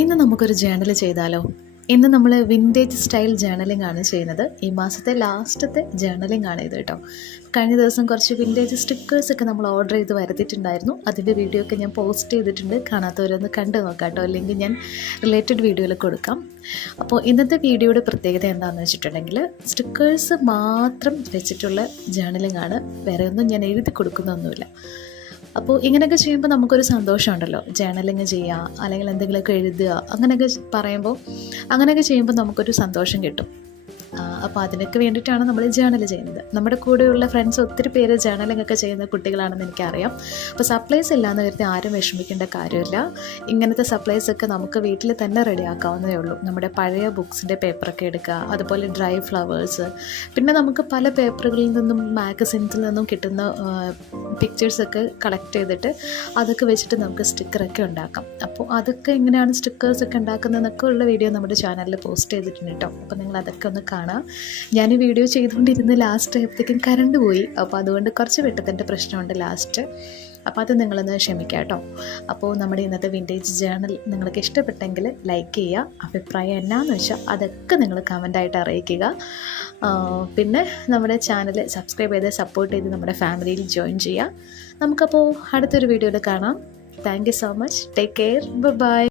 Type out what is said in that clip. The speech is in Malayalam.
ഇന്ന് നമുക്കൊരു ജേണൽ ചെയ്താലോ? ഇന്ന് നമ്മൾ വിൻറ്റേജ് സ്റ്റൈൽ ജേണലിംഗ് ആണ് ചെയ്യുന്നത്. ഈ മാസത്തെ ലാസ്റ്റത്തെ ജേണലിംഗ് ആണ് ഇത് കേട്ടോ. കഴിഞ്ഞ ദിവസം കുറച്ച് വിൻറ്റേജ് സ്റ്റിക്കേഴ്സൊക്കെ നമ്മൾ ഓർഡർ ചെയ്ത് വരുത്തിയിട്ടുണ്ടായിരുന്നു. അതിൻ്റെ വീഡിയോ ഒക്കെ ഞാൻ പോസ്റ്റ് ചെയ്തിട്ടുണ്ട്. കാണാത്തവരൊന്ന് കണ്ടു നോക്കാം കേട്ടോ. അല്ലെങ്കിൽ ഞാൻ റിലേറ്റഡ് വീഡിയോയിൽ കൊടുക്കാം. അപ്പോൾ ഇന്നത്തെ വീഡിയോയുടെ പ്രത്യേകത എന്താണെന്ന് വെച്ചിട്ടുണ്ടെങ്കിൽ, സ്റ്റിക്കേഴ്സ് മാത്രം വെച്ചിട്ടുള്ള ജേണലിംഗ് ആണ്. വേറെ ഒന്നും ഞാൻ എഴുതി കൊടുക്കുന്നൊന്നുമില്ല. അപ്പോൾ ഇങ്ങനെയൊക്കെ ചെയ്യുമ്പോൾ നമുക്കൊരു സന്തോഷമുണ്ടല്ലോ. ജേണലിങ് ചെയ്യുക, അല്ലെങ്കിൽ എന്തെങ്കിലുമൊക്കെ എഴുതുക, അങ്ങനെയൊക്കെ ചെയ്യുമ്പോൾ നമുക്കൊരു സന്തോഷം കിട്ടും. അപ്പോൾ അതിനൊക്കെ വേണ്ടിയിട്ടാണ് നമ്മൾ ജേണൽ ചെയ്യുന്നത്. നമ്മുടെ കൂടെയുള്ള ഫ്രണ്ട്സ് ഒത്തിരി പേര് ജേണലിംഗ് ഒക്കെ ചെയ്യുന്ന കുട്ടികളാണെന്ന് എനിക്കറിയാം. അപ്പോൾ സപ്ലൈസ് ഇല്ലയെന്ന് കരുതി ആരും വിഷമിക്കേണ്ട കാര്യമില്ല. ഇങ്ങനത്തെ സപ്ലൈസൊക്കെ നമുക്ക് വീട്ടിൽ തന്നെ റെഡിയാക്കാവുന്നതേ ഉള്ളൂ. നമ്മുടെ പഴയ ബുക്സിൻ്റെ പേപ്പറൊക്കെ എടുക്കുക, അതുപോലെ ഡ്രൈ ഫ്ലവേഴ്സ്, പിന്നെ നമുക്ക് പല പേപ്പറുകളിൽ നിന്നും മാഗസിൻസിൽ നിന്നും കിട്ടുന്ന പിക്ചേഴ്സൊക്കെ കളക്ട് ചെയ്തിട്ട് അതൊക്കെ വെച്ചിട്ട് നമുക്ക് സ്റ്റിക്കറൊക്കെ ഉണ്ടാക്കാം. അപ്പോൾ അതൊക്കെ എങ്ങനെയാണ് സ്റ്റിക്കേഴ്സൊക്കെ ഉണ്ടാക്കുന്നതെന്നൊക്കെ ഉള്ള വീഡിയോ നമ്മുടെ ചാനലിൽ പോസ്റ്റ് ചെയ്തിട്ടുണ്ട് കേട്ടോ. അപ്പോൾ നിങ്ങൾ അതൊക്കെ ഒന്ന് കാണാം. ഞാൻ ഈ വീഡിയോ ചെയ്തുകൊണ്ടിരുന്ന് ലാസ്റ്റ് ആയപ്പോഴത്തേക്കും കറണ്ട് പോയി. അപ്പോൾ അതുകൊണ്ട് കുറച്ച് വെട്ടത്തിൻ്റെ പ്രശ്നമുണ്ട് ലാസ്റ്റ്. അപ്പോൾ അത് നിങ്ങളൊന്ന് ക്ഷമിക്കുക കേട്ടോ. അപ്പോൾ നമ്മുടെ ഇന്നത്തെ വിൻറ്റേജ് ജേണൽ നിങ്ങൾക്ക് ഇഷ്ടപ്പെട്ടെങ്കിൽ ലൈക്ക് ചെയ്യുക. അഭിപ്രായം എന്നാന്ന് വെച്ചാൽ അതൊക്കെ നിങ്ങൾ കമൻ്റായിട്ട് അറിയിക്കുക. പിന്നെ നമ്മുടെ ചാനൽ സബ്സ്ക്രൈബ് ചെയ്ത് സപ്പോർട്ട് ചെയ്ത് നമ്മുടെ ഫാമിലിയിൽ ജോയിൻ ചെയ്യുക. നമുക്കപ്പോൾ അടുത്തൊരു വീഡിയോയിൽ കാണാം. Thank you so much. Take care. By.